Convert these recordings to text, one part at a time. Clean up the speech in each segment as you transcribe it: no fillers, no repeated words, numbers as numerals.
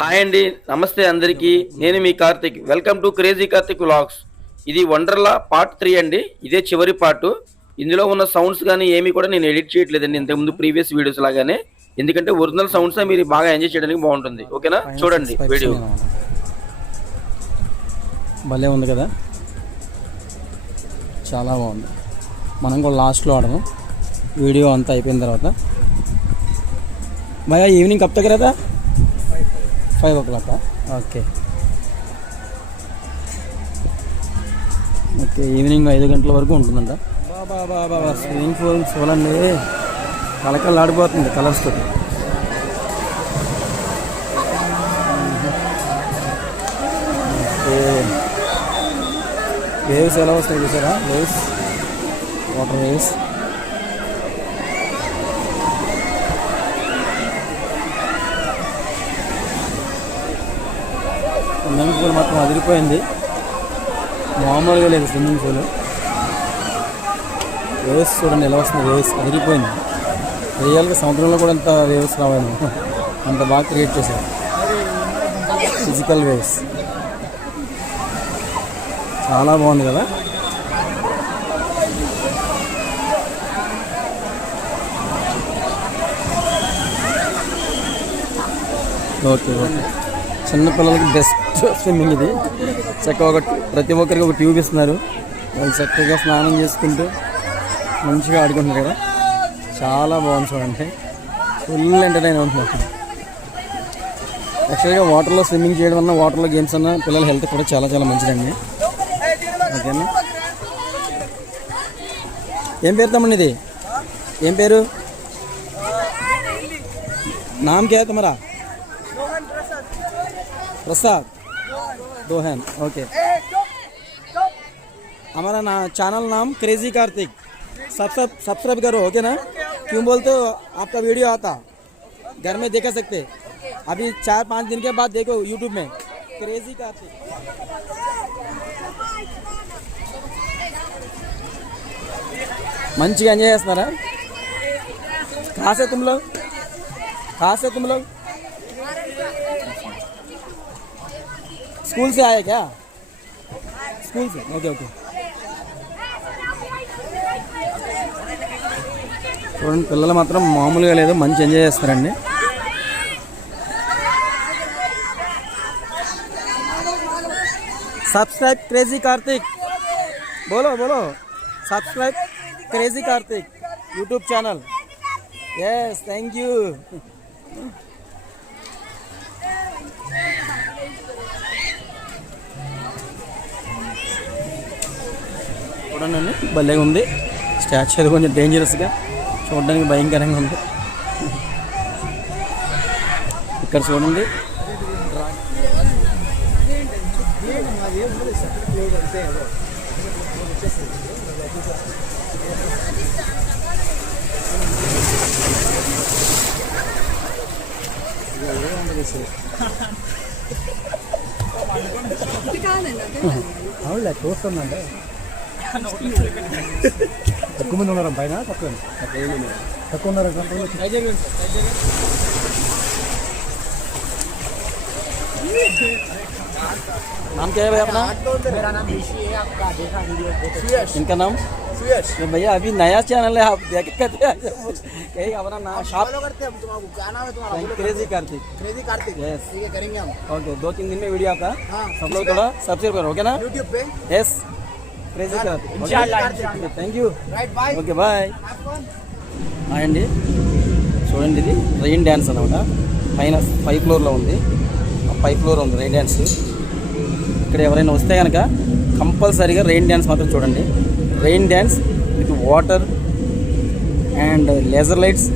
Hi అండి, నమస్తే అందరికీ. నేను మీ Karthik. Welcome to crazy Karthik vlogs. ఇది వండర్లా పార్ట్ 3 అండి. ఇదే చివరి పార్ట్. ఇందులో ఉన్న సౌండ్స్ కానీ ఏమి కూడా నేను ఎడిట్ చేయట్లేదండి ఇంతకుముందు ప్రీవియస్ వీడియోస్ లాగానే, ఎందుకంటే ఒరిజినల్ సౌండ్స్ మీరు బాగా ఎంజాయ్ చేయడానికి బాగుంటుంది. ఓకేనా, చూడండి వీడియో. భలే ఉంది కదా, చాలా బాగుంది. మనం కూడా లాస్ట్లో ఆడము. వీడియో అంతా అయిపోయిన తర్వాత భయ్యా ఈవినింగ్ కప్ తగ్గ కదా 5 o'clock. ఓకే ఓకే, ఈవినింగ్ 5 గంటల వరకు ఉంటుందంట. బాబా బాబా స్విమ్మింగ్ పూల్ చూడండి, కలకలు ఆడిపోతుంది కలర్స్ తోటి. ఓకే, వేవ్స్ ఎలా వస్తాయి చూసారా? Waves, water waves. Swimming pool మొత్తం అదిరిపోయింది, మామూలుగా లేదు స్విమ్మింగ్ పూల్. వేవ్స్ చూడండి ఎలా వస్తుంది, వేవ్స్ అదిరిపోయింది. రియల్గా సముద్రంలో కూడా ఎంత వేవ్స్ రావాలి, అంత బాగా క్రియేట్ చేశారు ఫిజికల్ వేవ్స్. చాలా బాగుంది కదా. ఓకే ఓకే, చిన్నపిల్లలకి బెస్ట్ స్విమ్మింగ్ ఇది. చక్కగా ప్రతి ఒక్కరికి ఒక ట్యూబ్ ఇస్తున్నారు, వాళ్ళు చక్కగా స్నానం చేసుకుంటూ మంచిగా ఆడుకుంటున్నారు కదా. చాలా బాగుంది చూడండి, ఫుల్ ఎంటర్టైన్ అవుతుంది. యాక్చువల్గా వాటర్లో స్విమ్మింగ్ చేయడం వల్ల, వాటర్లో గేమ్స్ అన్న పిల్లల హెల్త్ కూడా చాలా చాలా మంచిదండి. ఓకేనా, ఏం పేరు తమ్ముడు ఇది? ఏం పేరు? నామ్ క్యా తుమరా? प्रसाद दोहन. ओके, हमारा चैनल नाम क्रेजी कार्तिक. सब्सक्राइब करो. ओके ना, क्यों बोलते हो? आपका वीडियो आता घर में देखा सकते. अभी 4-5 दिन के बाद देखो यूट्यूब में क्रेजी कार्तिक. మంచిగా ఎంజాయ్ చేస్తున్నారా? कहाँ से तुम लोग? कहाँ से तुम लोग? स्कूल से आए क्या? स्कूल से. ओके ओके, చూడండి పిల్లలు మాత్రం మామూలుగా లేదు, మంచి ఎంజాయ్ చేస్తారండి. సబ్స్క్రైబ్ క్రేజీ కార్తిక్, బోలో బోలో, subscribe crazy Karthik YouTube channel. Yes, thank you. చూడండి భలేగా ఉంది. స్టాచ్యూ అది కొంచెం డేంజరస్గా, చూడడానికి భయంకరంగా ఉంది. ఇక్కడ చూడండి, అవునులే చూస్తుందండి. తక్కువ మంది ఉన్నారు పైన, తక్కువ ఉన్నారు. नाम क्या है भाई अपना? मेरा नाम ऋषि है, आपका देखा वीडियो बहुत. इनका नाम सुयश. भैया अभी नया चैनल है, आप देख करते हैं अपना नाम शॉप करते हैं. तुम्हारा क्या नाम है तुम्हारा? Crazy Kartik. Crazy Kartik. Yes, ठीक है, करेंगे हम. ओके, 2-3 दिन में वीडियो आता है. हाँ, सब लोग थोड़ा सब्सक्राइब करो. ओके ना? यूट्यूब पे. Yes, crazy Karthik. इंशाल्लाह. Thank you. Right, bye. Okay bye. అండి చూడండి, ఇది రెయిన్ డ్యాన్స్ అనమాట. పైన 5th ఫ్లోర్లో ఉంది, 5th ఫ్లోర్ ఉంది రెయిన్ డ్యాన్స్. ఇక్కడ ఎవరైనా వస్తే కనుక కంపల్సరీగా రెయిన్ డ్యాన్స్ మాత్రం చూడండి. Rain dance with water and laser lights,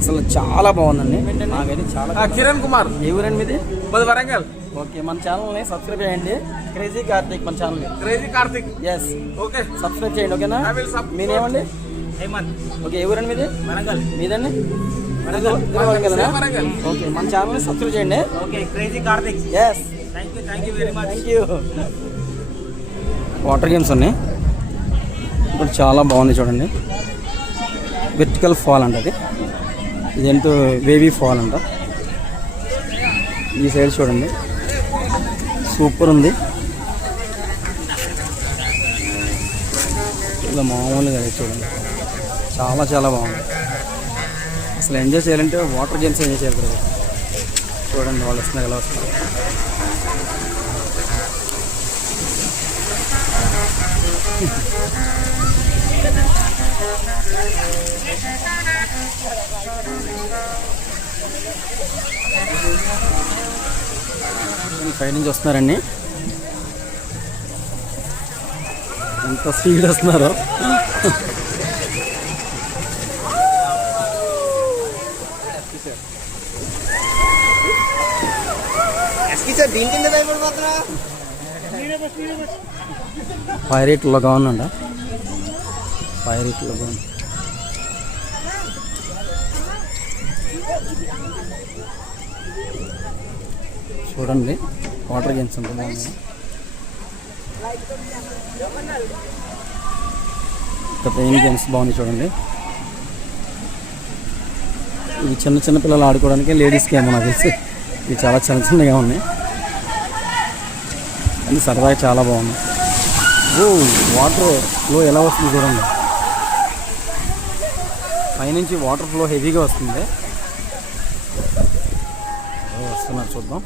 అసలు చాలా బాగుందండి. నాకైతే చాలా. కిరణ్ కుమార్, ఏ ఊరండి మీది? వరంగల్. ఓకే, మన ఛానల్ని సబ్స్క్రైబ్ చేయండి, క్రేజీ కార్తిక్ మన channel. Crazy Karthik. Yes, okay, subscribe చేయండి. ఓకేనా? మీరేమండి? हेमंत. ఓకే, ఏ ఊరండి మీది? वरंगल. మీదండి? वरंगल. వరంగల్. ఓకే, మన ఛానల్ని సబ్స్క్రైబ్ చేయండి. Okay, crazy Karthik. Yes, thank you very much. Thank you. Water games ఉన్నాయి ఇప్పుడు, చాలా బాగుంది చూడండి. వెర్టికల్ ఫాల్ అంట, అది ఇదేంటో వేవీ ఫాల్ అంట. ఈ సైడ్ చూడండి, సూపర్ ఉంది. ఇలా మామూలుగా లేదు చూడండి, చాలా చాలా బాగుంది. అసలు ఎంజాయ్ చేయాలంటే వాటర్ గేమ్స్ ఎంజాయ్ చేయాలి కదా. చూడండి వాళ్ళు వస్తున్నారు, ఎలా వస్తున్నారు. పై నుంచి వస్తున్నారండి, ఎంత స్పీడ్ వస్తున్నారో. పైరేట్ లోగా ఉందంట, పైరేట్ లోగా ఉంది. చూడండి వాటర్ గేమ్స్ ఎంత బాగున్నాయి. ట్రైన్ గేమ్స్ బాగున్నాయి చూడండి. ఇవి చిన్న చిన్న పిల్లలు ఆడుకోవడానికి లేడీస్కి ఏమో నాకు తెలిసి ఇవి చాలా చిన్న చిన్నగా ఉన్నాయి, అన్ని సరదాగా చాలా బాగున్నాయి. ఓ వాటర్ ఫ్లో ఎలా వస్తుంది చూడండి, పైనుంచి వాటర్ ఫ్లో హెవీగా వస్తుంది. వస్తున్నారు చూద్దాం.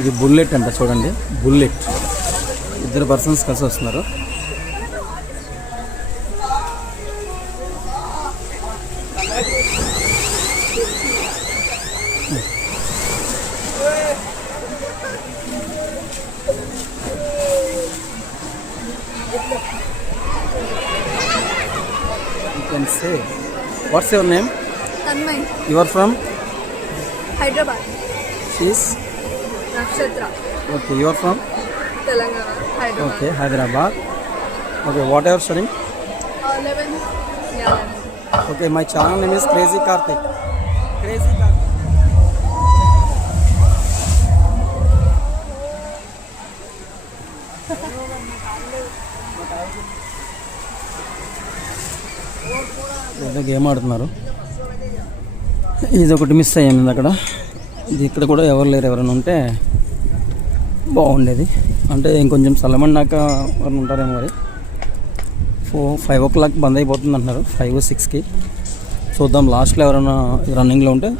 ఇది బుల్లెట్ అంట చూడండి, బుల్లెట్. 2 పర్సన్స్ కలిసి వస్తున్నారు. You can say, what's your name? Tanmay. You are from? Hyderabad. She's? Nakshatra. Okay, you are from? Telangana. Hyderabad. Okay, Hyderabad. Okay, what are you studying? 11. Yeah. Okay, my channel name is Crazy Karthik. Crazy Karthik. ఏదో game ఆడుతున్నారు. ఇది ఒకటి miss అయ్యింది అక్కడ. ఇది ఇక్కడ కూడా ఎవరు లేరు, ఎవరైనా ఉంటే బాగుండేది. అంటే ఇంకొంచెం చల్లమన్నాక ఎవరైనా ఉంటారేమో మరి. 5 o'clock బంద్ అయిపోతుంది అంటున్నారు, 5 or 6కి. చూద్దాం, లాస్ట్లో ఎవరైనా రన్నింగ్లో ఉంటే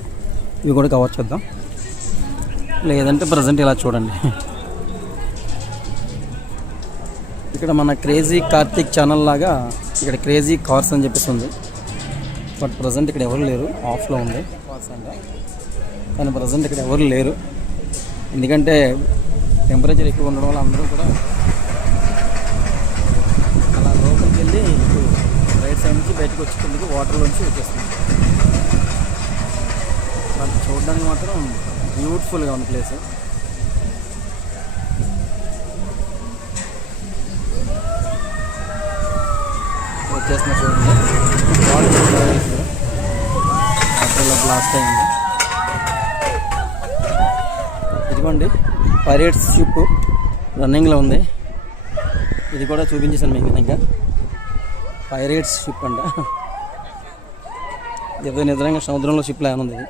ఇవి కూడా కవర్ చేద్దాం, లేదంటే ప్రజెంట్ ఇలా చూడండి. ఇక్కడ మన క్రేజీ కార్తిక్ ఛానల్ లాగా ఇక్కడ క్రేజీ కార్స్ అని చెప్పేసి ఉంది. బట్ ప్రజెంట్ ఇక్కడ ఎవరు లేరు, ఆఫ్లో ఉంది కార్స్ అంటే. కానీ ప్రజెంట్ ఇక్కడ ఎవరు లేరు, ఎందుకంటే టెంపరేచర్ ఎక్కువ ఉండడం వల్ల అందరూ కూడా అలా లోపలికి వెళ్ళి రైట్ సైడ్ నుంచి బయటకు వచ్చేందుకు వాటర్లోంచి వచ్చేస్తుంది. బట్ చూడడానికి మాత్రం బ్యూటిఫుల్గా ఉంది ప్లేస్. వచ్చేస్తున్నా చూడండి, వాటర్ బ్లాస్ట్ అయింది. ఇదిగోండి పైరేట్స్ షిప్ రన్నింగ్లో ఉంది. ఇది కూడా చూపించేసాను మీకు. ఇంకా పైరేట్స్ షిప్ అంట, ఏదో నిజంగా సముద్రంలో షిప్ లాగా ఉంది ఇది.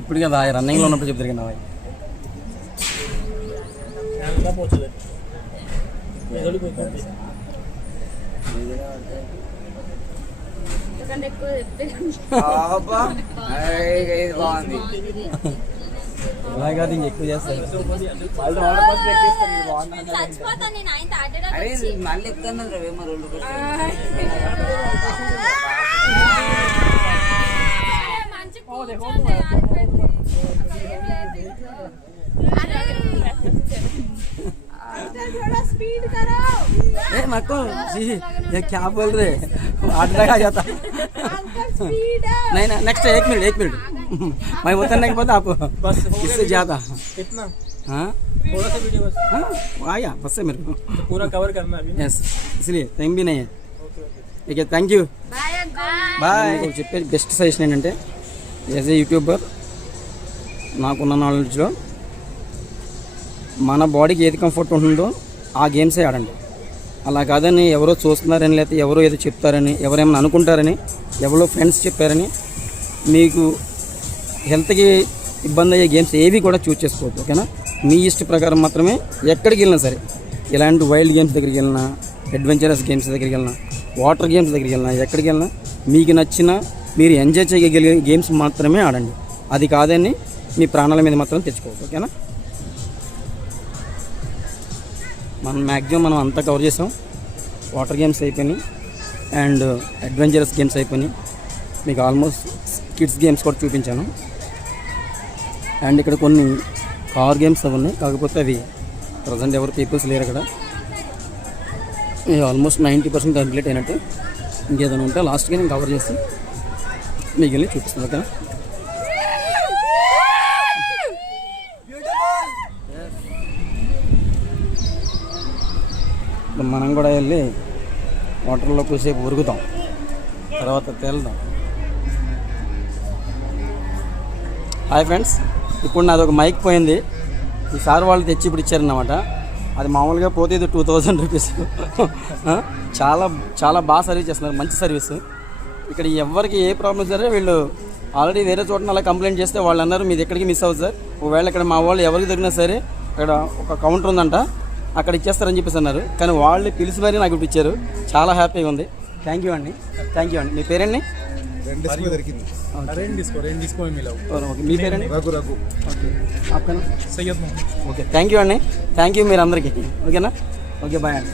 ఇప్పుడు కదా రన్నింగ్లో ఉన్నప్పుడు చెప్తారు కదా. ఇలా కాదు ఇంకెక్కువ చేస్తారు. नको जी, ये क्या बोल रहे हार्ट अटैक आ जाता नहीं नहीं नेक्स्ट 1 मिनट मैं उतरने के बाद आप बस इससे ज़्यादा कितना हाँ थोड़ा सा वीडियो बस हाँ आया बस है मेरे को पूरा कवर करना अभी यस इसलिए टाइम भी नहीं है ठीक है థ్యాంక్ యూ బాయ్ చెప్పే బెస్ట్ సజెషన్ ఏంటంటే యాజ్ ఏ యూట్యూబర్ నాకున్న నాలెడ్జ్లో మన బాడీకి ఏది కంఫర్ట్ ఉంటుందో ఆ గేమ్సే ఆడండి. అలా కాదని ఎవరో చూస్తున్నారని లేకపోతే ఎవరో ఏదో చెప్తారని ఎవరేమైనా అనుకుంటారని ఎవరో ఫ్రెండ్స్ చెప్పారని మీకు హెల్త్కి ఇబ్బంది అయ్యే గేమ్స్ ఏవి కూడా చూస్ చేసుకోవద్దు. ఓకేనా? మీ ఇష్ట ప్రకారం మాత్రమే ఎక్కడికి వెళ్ళినా సరే, ఇలాంటి వైల్డ్ గేమ్స్ దగ్గరికి వెళ్ళినా, అడ్వెంచరస్ గేమ్స్ దగ్గరికి వెళ్ళినా, వాటర్ గేమ్స్ దగ్గరికి వెళ్ళినా, ఎక్కడికి వెళ్ళినా మీకు నచ్చిన మీరు ఎంజాయ్ చేయగలిగే గేమ్స్ మాత్రమే ఆడండి. అది కాదని మీ ప్రాణాల మీద మాత్రం తెచ్చుకోవద్దు. ఓకేనా? మనం అంతా కవర్ చేసాం. వాటర్ గేమ్స్ అయిపోయినాయి అండ్ అడ్వెంచరస్ గేమ్స్ అయిపోయినాయి. మీకు ఆల్మోస్ట్ కిడ్స్ గేమ్స్ కూడా చూపించాను. అండ్ ఇక్కడ కొన్ని కార్ గేమ్స్ అవి ఉన్నాయి, కాకపోతే అవి ప్రజెంట్ ఎవరు పీపుల్స్ లేరు అక్కడ. ఆల్మోస్ట్ 90% కంప్లీట్ అయినట్టు. ఇంకేదైనా ఉంటే లాస్ట్గా నేను కవర్ చేసి మీకు వెళ్ళి చూపిస్తాను. ఓకేనా? మనం కూడా వెళ్ళి వాటర్లో కొద్దిసేపు ఉరుగుతాం, తర్వాత తేలుదాం. హాయ్ ఫ్రెండ్స్, ఇప్పుడు నాది ఒక మైక్ పోయింది. ఈసారి వాళ్ళు తెచ్చి ఇప్పుడు ఇచ్చారన్నమాట. అది మామూలుగా పోతే ఇది 2000 రూపీస్. చాలా చాలా బాగా సర్వీస్ చేస్తున్నారు, మంచి సర్వీస్. ఇక్కడ ఎవరికి ఏ ప్రాబ్లం సరే వీళ్ళు ఆల్రెడీ వేరే చోటన అలా కంప్లైంట్ చేస్తే వాళ్ళు అన్నారు మీది ఎక్కడికి మిస్ అవ్వదు సార్, ఒకవేళ ఇక్కడ మా వాళ్ళు ఎవరికి దొరికినా సరే ఇక్కడ ఒక కౌంటర్ ఉందంట అక్కడ ఇచ్చేస్తారని చెప్పేసి అన్నారు. కానీ వాళ్ళు పిలిచి మరీ నాకు ఇప్పుడు ఇచ్చారు. చాలా హ్యాపీగా ఉంది. థ్యాంక్ యూ అండి. మీ పేరండి? మీ పేరండి? ఓకే, ఓకే, థ్యాంక్ యూ అండి. థ్యాంక్ యూ మీరు అందరికీ. ఓకేనా? ఓకే, బాయ్ అండి.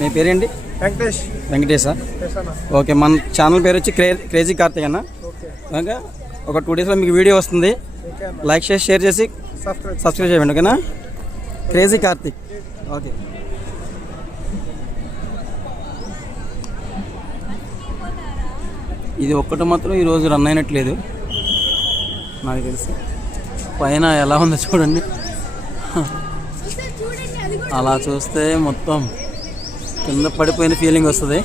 మీ పేరేంటి? వెంకటేశా? ఓకే, మన ఛానల్ పేరు వచ్చి క్రేజీ కార్తిక్ అన్న. ఓకే, ఒక 2 డేస్లో మీకు వీడియో వస్తుంది. లైక్ చేసి షేర్ చేసి సబ్స్క్రైబ్ చేయండి. ఓకేనా? క్రేజీ కార్తిక్. ఓకే, ఇది ఒక్కటి మాత్రం ఈరోజు రన్ అయినట్లేదు నాకు తెలిసి. పైన ఎలా ఉందో చూడండి. అలా చూస్తే మొత్తం కింద పడిపోయిన ఫీలింగ్ వస్తుంది.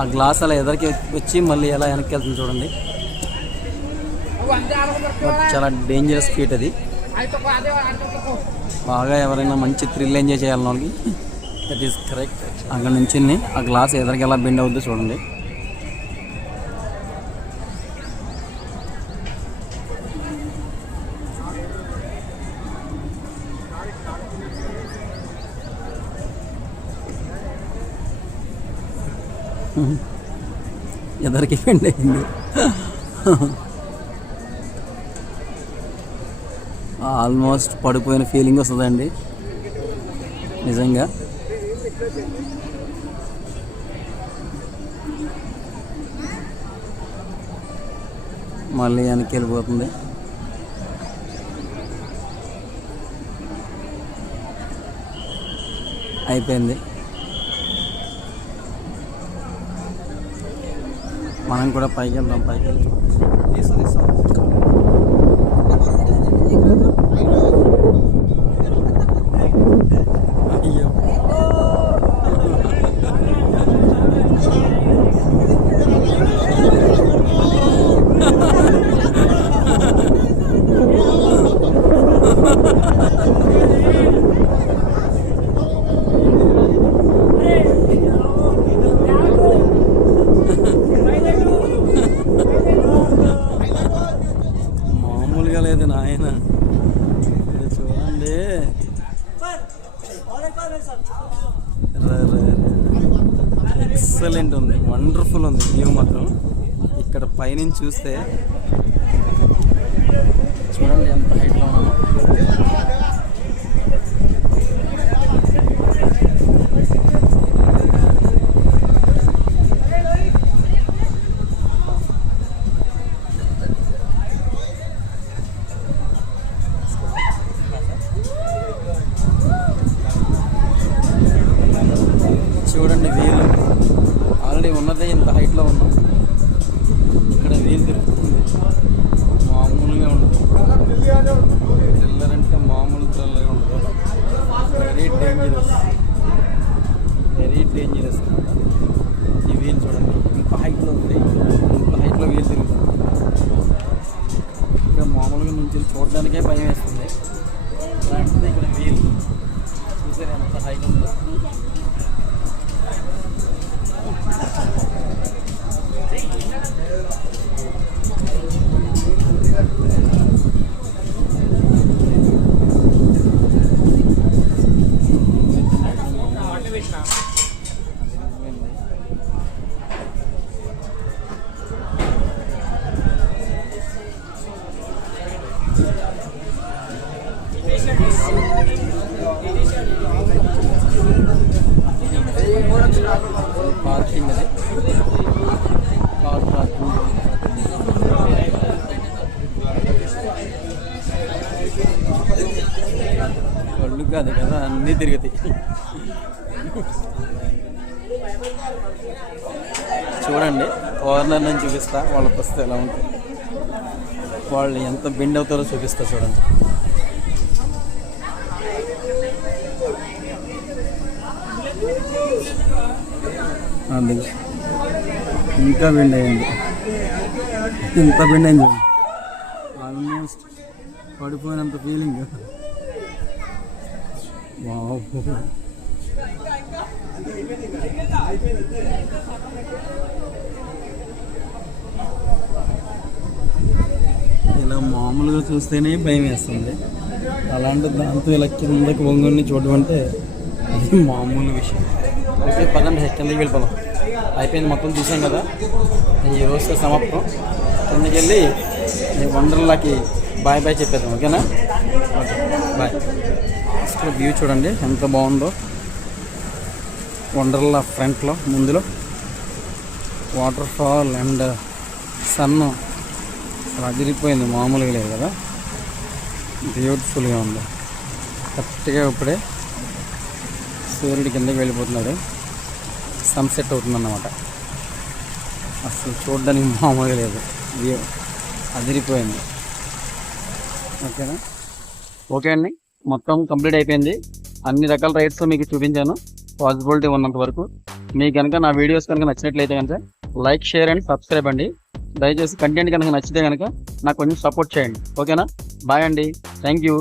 ఆ గ్లాస్ అలా ఎదరికి వచ్చి మళ్ళీ ఎలా వెనక్కి వెళ్తుంది చూడండి. చాలా డేంజరస్ ఫీట్ అది. బాగా ఎవరైనా మంచి థ్రిల్ ఎంజాయ్ చేయాలని వాళ్ళకి దట్ ఈస్ కరెక్ట్. అక్కడ నుంచి ఆ గ్లాస్ ఎదరికి ఎలా బెండ్ అవుద్దో చూడండి. ఎదరికి బెండ్ అయింది. ఆల్మోస్ట్ పడిపోయిన ఫీలింగ్ వస్తుందండి నిజంగా. మళ్ళీ వెనక్కి వెళ్ళిపోతుంది. అయిపోయింది. మనం కూడా పైకి వెళ్దాం. పైకి వెళ్తాం. అయ్యో మామూలుగా లేదు నాయన. ఇది చూడండి. ఎక్సలెంట్ ఉంది, వండర్ఫుల్ ఉంది వ్యూ మాత్రం. ఇక్కడ పైనుంచి చూస్తే చూడండి ఎంత హైట్లో ఉన్నాము. చూడండి వీలు ఆల్రెడీ ఉన్నదే ఇంత హైట్లో ఉన్నాం. ఇక్కడ వీలు తిరుగుతుంది, మామూలుగా ఉండదు. థ్రిల్లర్ అంటే మామూలు థ్రిల్లర్గా ఉండదు. వెరీ డేంజరస్, వెరీ డేంజరస్ అనమాట. ఈ వీలు చూడండి ఇంత హైట్లో ఉంది, ఇంత హైట్లో వీలు తిరుగుతుంది. ఇక్కడ మామూలుగా నుంచి చూడడానికే భయం వేస్తుంది. అలాంటిది ఇక్కడ వీలు చూసారు ఎంత హైట్ ఉందో. పార్కింగ్ అది కార్ పార్కింగ్. కళ్ళు కాదు కదా అన్నీ తిరుగుతాయి. చూడండి కార్నర్ నుంచి చూపిస్తా, వాళ్ళకి వస్తే ఎలా ఉంటుంది, వాళ్ళు ఎంత బెండ్ అవుతారో చూపిస్తా చూడండి. అది ఇంకా బెండ్ అయ్యింది, ఇంత బెండ్ అయింది, ఆల్మోస్ట్ పడిపోయినంత ఫీలింగ్. వావ్, ఇలా మామూలుగా చూస్తేనే భయం వేస్తుంది. అలాంటి దాంతో ఇలా కిందకి వంగుని చూడడం అంటే అది మామూలు విషయం. ఓకే పదండి కిందకి వెళ్ళిపోదాం. అయిపోయింది, మొత్తం చూసాం కదా. ఈ రోజుతో సమాప్తం. కిందకి వెళ్ళి వండర్లాకి బాయ్ బాయ్ చెప్పేద్దాం. ఓకేనా? Okay bye. అసలు వ్యూ చూడండి ఎంత బాగుందో. వండర్లా ఫ్రంట్లో ముందులో వాటర్ ఫాల్ అండ్ సన్ను అదిరిపోయింది, మామూలుగా లేదు కదా. బ్యూటిఫుల్గా ఉంది. కరెక్ట్గా ఇప్పుడే సూర్యుడి కిందకి వెళ్ళిపోతున్నాడు, సన్సెట్ అవుతుందన్నమాట. అసలు చూడడానికి మామూలుగా లేదు, వ్యూ అదిరిపోయింది. ఓకేనా? ఓకే అండి, మొత్తం కంప్లీట్ అయిపోయింది. అన్ని రకాల రైడ్స్ మీకు చూపించాను పాసిబిలిటీ ఉన్నంత వరకు. మీకు కనుక నా వీడియోస్ కనుక నచ్చినట్లయితే కనుక లైక్, షేర్ అండ్ సబ్స్క్రైబ్ అండి. దయచేసి కంటెంట్ కనుక నచ్చితే కనుక నాకు కొంచెం సపోర్ట్ చేయండి. ఓకేనా? బాయ్ అండి, థ్యాంక్ యూ.